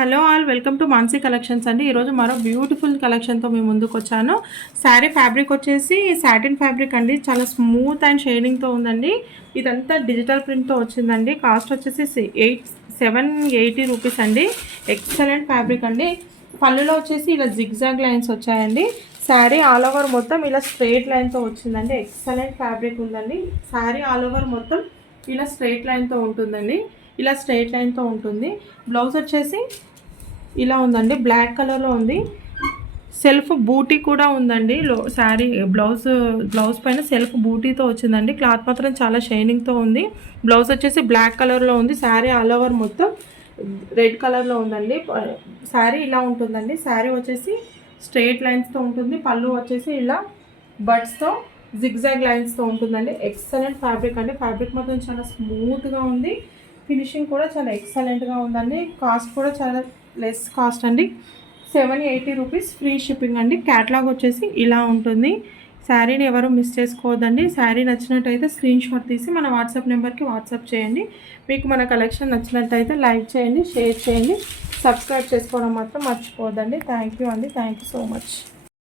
Hello all, welcome to Mansi collections అండి. ఈరోజు మరో బ్యూటిఫుల్ కలెక్షన్తో మేము ముందుకు వచ్చాను. శారీ ఫ్యాబ్రిక్ వచ్చేసి సాటిన్ ఫ్యాబ్రిక్ అండి. చాలా స్మూత్ అండ్ షైనింగ్తో ఉందండి. ఇదంతా డిజిటల్ ప్రింట్తో వచ్చిందండి. కాస్ట్ వచ్చేసి 780 రూపీస్ అండి. ఎక్సలెంట్ ఫ్యాబ్రిక్ అండి. పళ్ళులో వచ్చేసి ఇలా జిగ్జాగ్ లైన్స్ వచ్చాయండి. శారీ ఆల్ ఓవర్ మొత్తం ఇలా స్ట్రైట్ లైన్తో వచ్చిందండి. ఎక్సలెంట్ ఫ్యాబ్రిక్ ఉందండి. శారీ ఆల్ ఓవర్ మొత్తం ఇలా స్ట్రైట్ లైన్తో ఉంటుందండి. ఇలా స్ట్రైట్ లైన్తో ఉంటుంది. బ్లౌజ్ వచ్చేసి ఇలా ఉందండి, బ్లాక్ కలర్లో ఉంది. సెల్ఫ్ బూటీ కూడా ఉందండి. శారీ బ్లౌజ్ పైన సెల్ఫ్ బూటీతో వచ్చిందండి. క్లాత్ మాత్రం చాలా షైనింగ్తో ఉంది. బ్లౌజ్ వచ్చేసి బ్లాక్ కలర్లో ఉంది. శారీ ఆల్ ఓవర్ మొత్తం రెడ్ కలర్లో ఉందండి. శారీ ఇలా ఉంటుందండి. శారీ వచ్చేసి స్ట్రైట్ లైన్స్తో ఉంటుంది. పళ్ళు వచ్చేసి ఇలా బడ్స్తో జిగ్జాగ్ లైన్స్తో ఉంటుందండి. ఎక్సలెంట్ ఫ్యాబ్రిక్ అండి. ఫ్యాబ్రిక్ మాత్రం చాలా స్మూత్గా ఉంది. ఫినిషింగ్ కూడా చాలా ఎక్సలెంట్గా ఉందండి. కాస్ట్ కూడా చాలా లెస్ కాస్ట్ అండి. 780 రూపీస్, ఫ్రీ షిప్పింగ్ అండి. క్యాటలాగ్ వచ్చేసి ఇలా ఉంటుంది. శారీని ఎవరు మిస్ చేసుకోవద్దండి. శారీ నచ్చినట్టయితే స్క్రీన్ షాట్ తీసి మన వాట్సాప్ నెంబర్కి వాట్సాప్ చేయండి. మీకు మన కలెక్షన్ నచ్చినట్టయితే లైక్ చేయండి, షేర్ చేయండి, సబ్స్క్రైబ్ చేసుకోవడం మాత్రం మర్చిపోవద్దండి. థ్యాంక్ యూ అండి. Thank you so much.